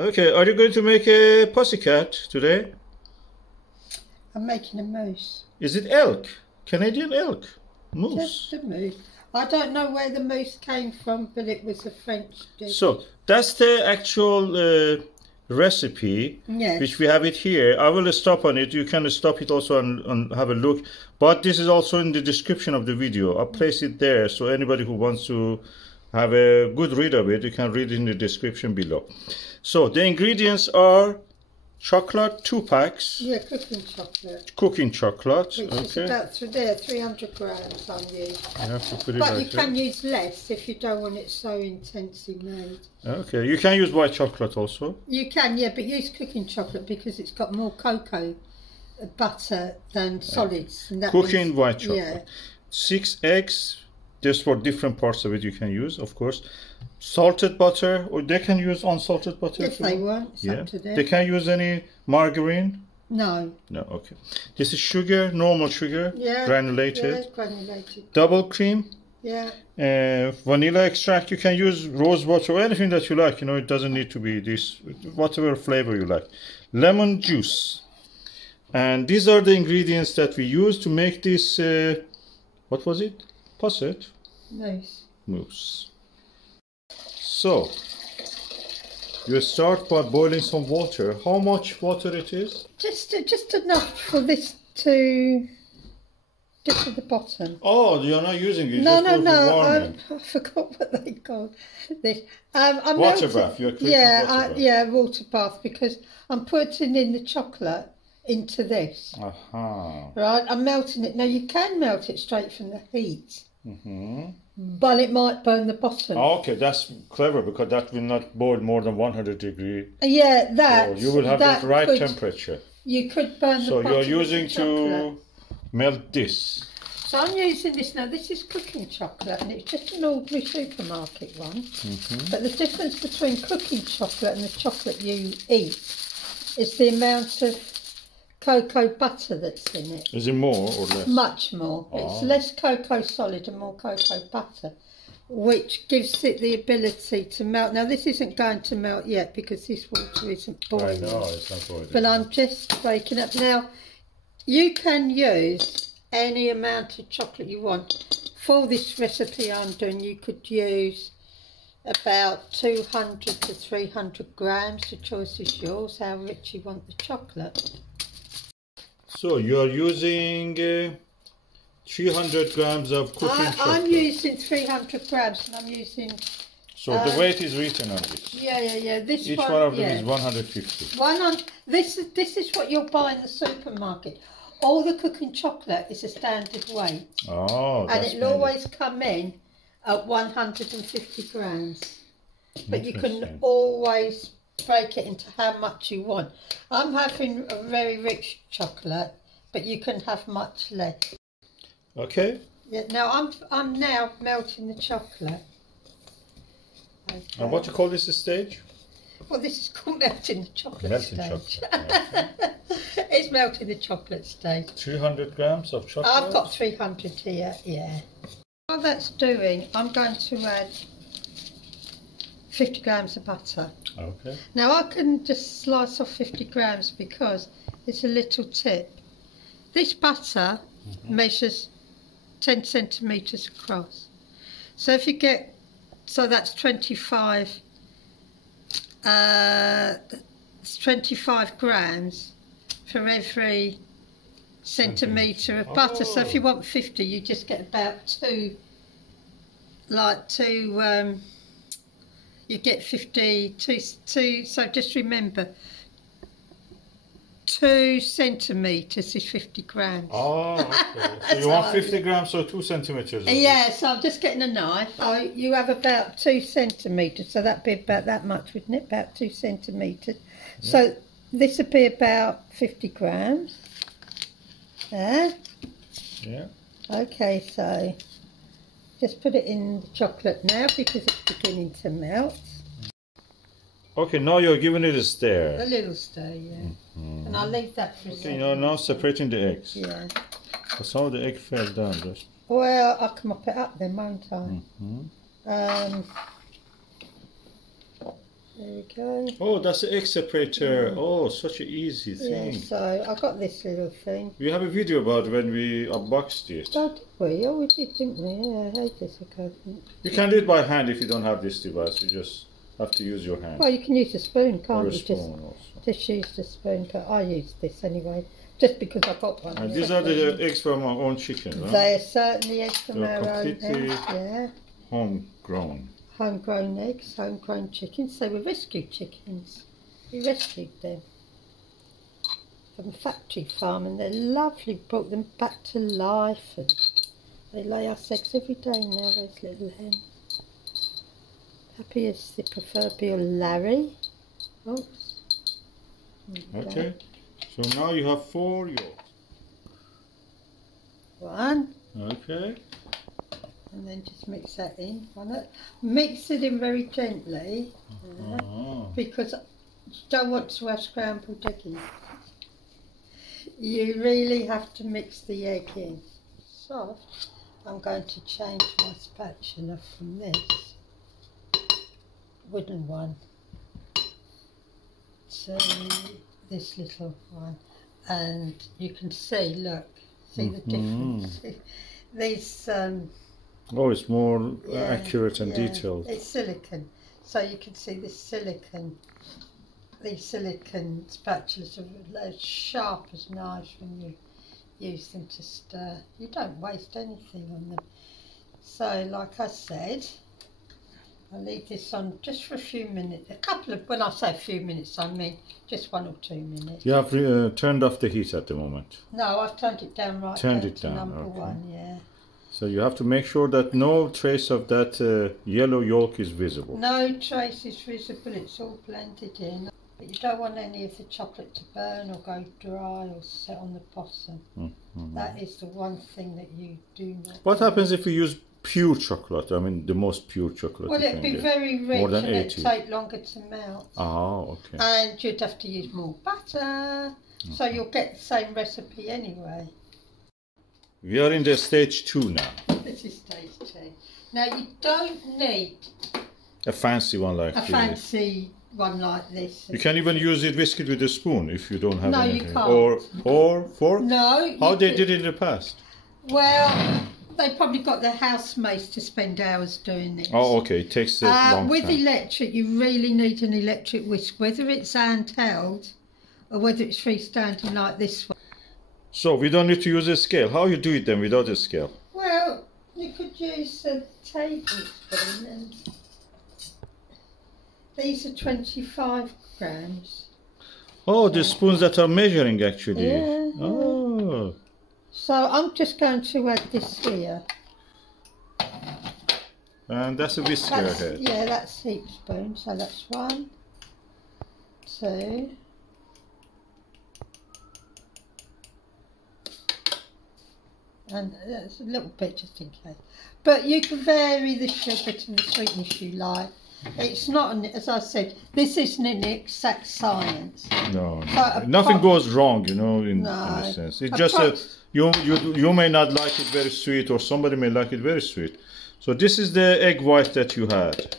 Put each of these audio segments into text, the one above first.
Okay, are you going to make a pussycat today? I'm making a mousse. Is it elk? Canadian elk? Mousse? Just a mousse. I don't know where the mousse came from, but it was a French dish. So, that's the actual recipe, yes. Which we have it here. I will stop on it. You can stop it also and have a look. But this is also in the description of the video. I'll place it there, so anybody who wants to have a good read of it, you can read it in the description below. So, the ingredients are chocolate, 2 packs. Yeah, cooking chocolate. Cooking chocolate. Which is about 300 grams I'm using. You have to put it but like you can use less if you don't want it so intensely made. Okay, you can use white chocolate also. You can, yeah, but use cooking chocolate because it's got more cocoa butter than solids. And that cooking means, white chocolate. Yeah. 6 eggs. Just for different parts of it you can use, of course. Salted butter, or they can use unsalted butter if they want. It's up to them. They can't use any margarine. No. No, okay. This is sugar, normal sugar, granulated. Yeah, granulated. Double cream. Yeah. Vanilla extract. You can use rose water or anything that you like. You know, it doesn't need to be this, whatever flavor you like. Lemon juice. And these are the ingredients that we use to make this. What was it? Puréed? Mousse. Mousse. So, you start by boiling some water. How much water it is? Just enough for this to get to the bottom. Oh, you're not using it. No. I forgot what they called this. Water bath. You're creating water bath. Water bath, because I'm putting in the chocolate into this. Right, I'm melting it. Now you can melt it straight from the heat. But it might burn the bottom. Oh, okay, that's clever, because that will not boil more than 100 degrees. Yeah, that. So you will have the right temperature. You could burn the bottom. So you're using to melt this. So I'm using this now. This is cooking chocolate, and it's just an ordinary supermarket one. But the difference between cooking chocolate and the chocolate you eat is the amount of cocoa butter that's in it. Is it more or less? Much more. It's less cocoa solid and more cocoa butter, which gives it the ability to melt. Now this isn't going to melt yet because this water isn't boiling. I know, it's not boiling. But I'm just breaking up. Now you can use any amount of chocolate you want. For this recipe I'm doing, you could use about 200 to 300 grams. The choice is yours, how rich you want the chocolate. So you're using 300 grams of cooking chocolate. I'm using 300 grams, and I'm using... So the weight is written on this. Yeah. Each one of them is 150. This is what you'll buy in the supermarket. All the cooking chocolate is a standard weight. Oh, and it'll always come in at 150 grams. But you can always break it into how much you want. I'm having a very rich chocolate, but you can have much less. Okay. Yeah. Now I'm now melting the chocolate. Okay. And what do you call this stage? Well, this is called melting the chocolate stage. Chocolate. It's melting the chocolate stage. 300 grams of chocolate? I've got 300 here, yeah. While that's doing, I'm going to add 50 grams of butter. Okay. Now I can just slice off 50 grams because it's a little tip. This butter measures 10 centimetres across. So if you get, so that's 25 grams for every centimetre of butter. So if you want 50, you just get about two, you get 52, so just remember, 2 centimetres is 50 grams. Oh, okay. So you want 50 grams, so 2 centimetres? Yeah, so I'm just getting a knife. So you have about 2 centimetres, so that'd be about that much, wouldn't it? About 2 centimetres. Yeah. So this would be about 50 grams. Yeah? Yeah. Okay, so just put it in the chocolate now because it's beginning to melt. Okay, now you're giving it a stir. A little stir, yeah. And I'll leave that for a second. You're now separating the eggs. Yeah. So some of the egg fell down just. Well, I'll come up it up then, won't I? There we go. Oh, that's the egg separator. Oh, such an easy thing. Yeah, so I got this little thing. We have a video about when we unboxed it. Oh, did we? Oh, we did, didn't we? Yeah, I hate this. You can do it by hand if you don't have this device. You just have to use your hand. Well, you can use a spoon, can't Or a you? spoon Just use the spoon, but I use this anyway, just because I got one. And these are the eggs from our own chicken, right? They are certainly eggs from They're our own completely eggs, yeah. homegrown. Homegrown eggs, homegrown chickens. They were rescued chickens. We rescued them from a factory farm, and they're lovely. Brought them back to life, and they lay us eggs every day now, those little hens. Happy as the proverbial Larry. Oops. Okay. So now you have 4 yolks. One. Okay. And then just mix that in. Mix it in very gently, because you don't want to have scrambled egg in. You really have to mix the egg in. So I'm going to change my spatula from this wooden one to this little one, and you can see, look, see the difference. These oh, it's more accurate and detailed. It's silicone, so you can see this silicone. These silicone spatulas are as sharp as knives when you use them to stir. You don't waste anything on them. So, like I said, I'll leave this on just for a few minutes. When I say a few minutes, I mean just 1 or 2 minutes. You have turned off the heat at the moment. No, I've turned it down right Turned down it to down, number okay. 1, yeah. So you have to make sure that no trace of that yellow yolk is visible. No trace is visible, it's all blended in. But you don't want any of the chocolate to burn or go dry or set on the bottom. That is the one thing that you do not. What happens if you use pure chocolate? I mean, the most pure chocolate. Well, it'd be very rich and 80. it'd take longer to melt. Oh, okay. And you'd have to use more butter. So you'll get the same recipe anyway. We are in the stage 2 now. This is stage 2. Now you don't need a fancy one like a this. fancy one like this. You can even use it, whisk it with a spoon if you don't have anything. You can't. Or fork? No. How they did it in the past? Well, they probably got their housemates to spend hours doing this. Oh, okay. It takes a long with time. electric, you really need an electric whisk, whether it's handheld or whether it's freestanding like this one. So we don't need to use a scale. How you do it then without a scale? Well, you could use a tablespoon, and these are 25 grams. Oh, the spoons that are measuring actually. Yeah. Oh. So I'm just going to add this here. And that's a whisker head. Yeah, that's heap spoon. So that's 1, 2. And that's a little bit just in case. But you can vary the sugar to the sweetness you like. It's not, as I said, this isn't an exact science. No, So nothing goes wrong, you know, in a sense. It's just you may not like it very sweet, or somebody may like it very sweet. So this is the egg white that you had.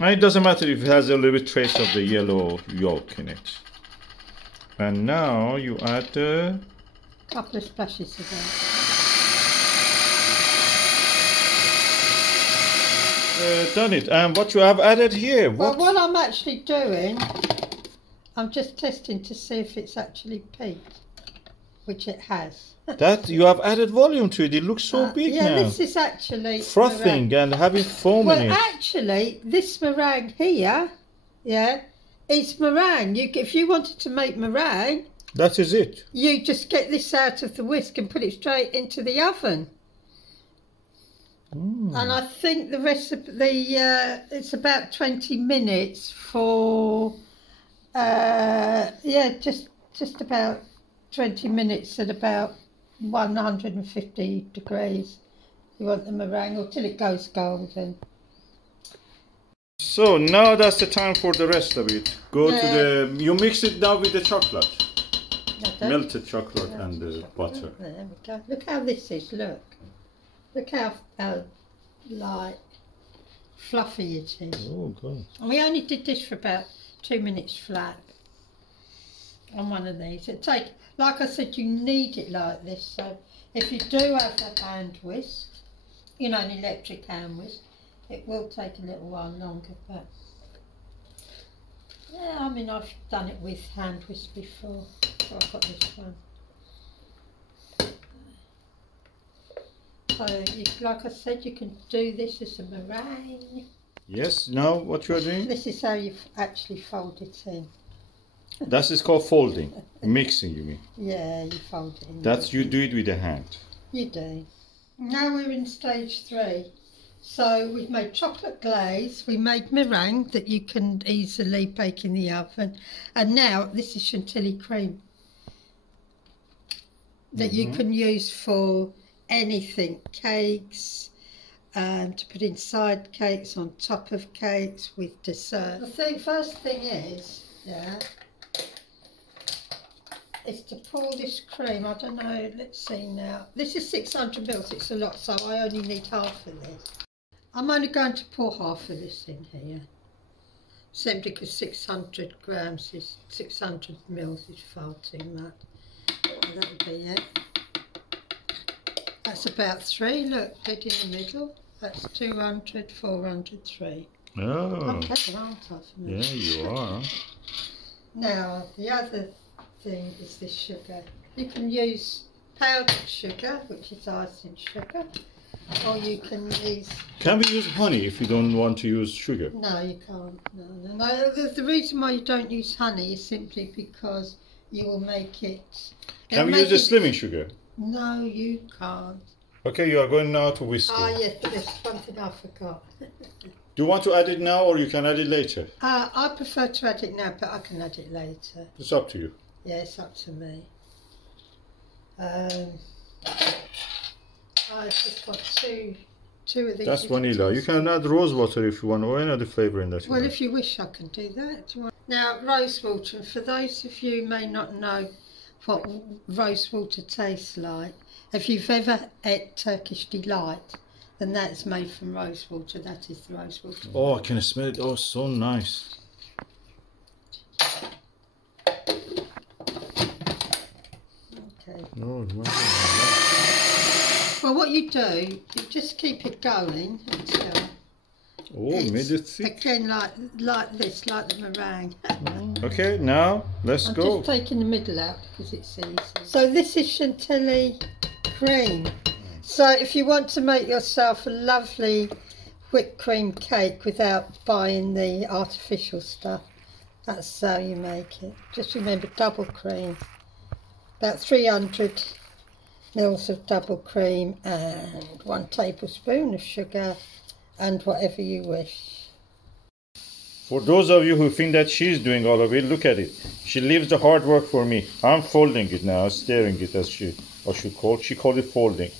And it doesn't matter if it has a little bit trace of the yellow yolk in it. And now you add the... couple of splashes of that. Done it. And what you have added here? Well, what I'm actually doing, I'm just testing to see if it's actually peaked, which it has. That you have added volume to it. It looks so big now. Yeah, this is actually frothing meringue. and having foam in it. Well, actually, this meringue here, is meringue. If you wanted to make meringue, that is it. you just get this out of the whisk and put it straight into the oven. And I think the recipe, it's about 20 minutes for, just about 20 minutes at about 150 degrees. You want the meringue or till it goes golden. So now that's the time for the rest of it. Go to the, you mix it now with the chocolate. Melted chocolate and the butter. There we go. Look how this is, look. Look how light. fluffy it is. Oh, God. And we only did this for about 2 minutes flat on one of these. It take, like I said, you need it like this. So if you do have a hand whisk, you know, an electric hand whisk, it will take a little while longer, but yeah, I mean, I've done it with hand whisk before, so I've got this one. So, like I said, you can do this as a meringue. Yes, now what you are doing? This is how you actually fold it in. That is called folding. Mixing, you mean? Yeah, you fold it in. That's, you do it with the hand. You do. Now we're in stage 3. So we've made chocolate glaze, we made meringue that you can easily bake in the oven, and now this is chantilly cream that you can use for anything, cakes, to put inside cakes, on top of cakes, with dessert. The first thing is, is to pour this cream. I don't know, let's see now. This is 600 mils, it's a lot, so I only need half of this. I'm only going to pour half of this in here, simply because 600 grams is 600 mils is far too much. That'll be it. That's about 3. Look, dead in the middle. That's 200, 400, 3. Oh. I'm clever, aren't I? Yeah, you are. Now the other thing is this sugar. You can use powdered sugar, which is icing sugar. Or you can use... Can we use honey if you don't want to use sugar? No, you can't. No. The reason why you don't use honey is simply because you will make it... Can we use the slimming sugar? No, you can't. Okay, you are going now to whisk it. Oh, yes, there's one thing I forgot. Do you want to add it now or you can add it later? I prefer to add it now, but I can add it later. It's up to you. Yeah, it's up to me. I've just got two of these. That's vanilla. You can add rose water if you want, or any other flavour in that. Well, if you wish, I can do that. Now, rose water. And for those of you who may not know what rose water tastes like, if you've ever ate Turkish Delight, then that's made from rose water. That is the rose water. Oh, I can smell it. Oh, so nice. Okay. Oh, well, what you do, you just keep it going until made it thick. Again, like this, like the meringue. Okay, now let's go. I'm just taking the middle out because it's easy. So this is chantilly cream. So if you want to make yourself a lovely whipped cream cake without buying the artificial stuff, that's how you make it. Just remember double cream. About 300 mils of double cream and 1 tablespoon of sugar and whatever you wish. For those of you who think that she's doing all of it, look at it. She leaves the hard work for me. I'm folding it now, stirring it as she called it folding.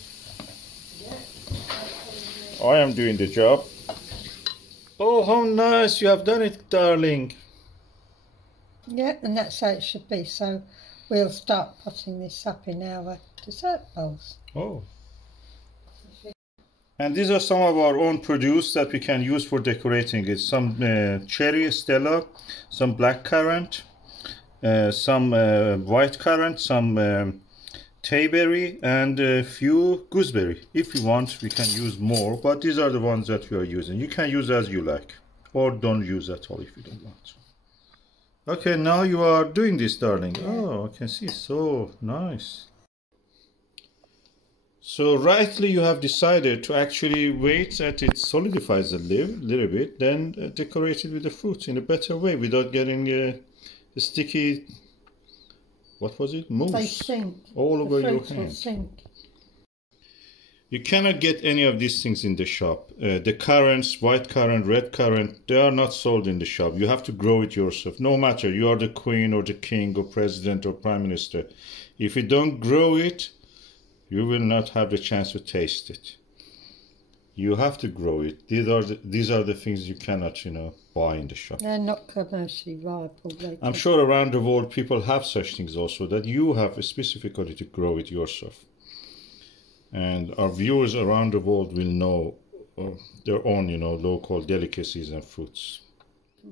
I am doing the job. Oh, how nice you have done it, darling. Yeah, and that's how it should be. So we'll start putting this up in our dessert bowls. Oh. And these are some of our own produce that we can use for decorating it. Some cherry Stella, some black currant, some white currant, some tayberry, and a few gooseberry. If you want, we can use more, but these are the ones that we are using. You can use as you like, or don't use at all if you don't want. Okay, now you are doing this, darling. Oh, I can see. So nice. So rightly you have decided to actually wait that it solidifies a little bit, then decorate it with the fruits in a better way without getting a sticky, what was it? Mousse. They sink. All over your Will hand. sink. You cannot get any of these things in the shop. The currants, white currant, red currant, they are not sold in the shop. You have to grow it yourself. No matter you are the queen or the king or president or prime minister. If you don't grow it, you will not have the chance to taste it. You have to grow it. These are the things you cannot, buy in the shop. They're not commercially viable. I'm sure around the world people have such things also, that you have specifically to grow it yourself. And our viewers around the world will know their own, you know, local delicacies and fruits.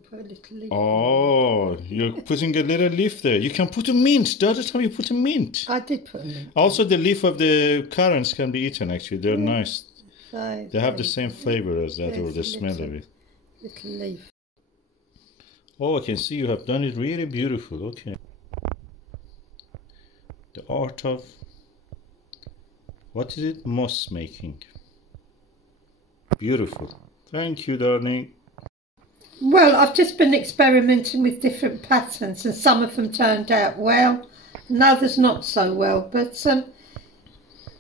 Put a little leaf. Oh, you're putting a little leaf there. You can put a mint. The other time you put a mint. I did put a mint. Also, the leaf of the currants can be eaten, actually. They're nice. So They have the same flavor as that, or the smell of it. Little leaf. Oh, I can see you have done it really beautiful. Okay. The art of, what is it? Mousse making. Beautiful. Thank you, darling. Well, I've just been experimenting with different patterns, and some of them turned out well, and others not so well. But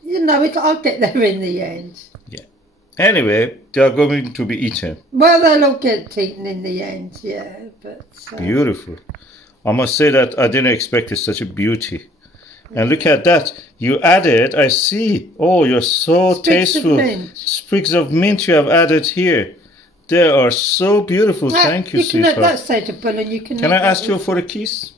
you know, I'll get there in the end. Yeah. Anyway, they are going to be eaten. Well, they'll all get eaten in the end, yeah. But beautiful. I must say that I didn't expect it, such a beauty. And look at that. You added, I see. Oh, you're so tasteful. Sprigs of mint you have added here. They are so beautiful. Thank you, sweetheart. That's edible, and you can. Can I ask you for a kiss?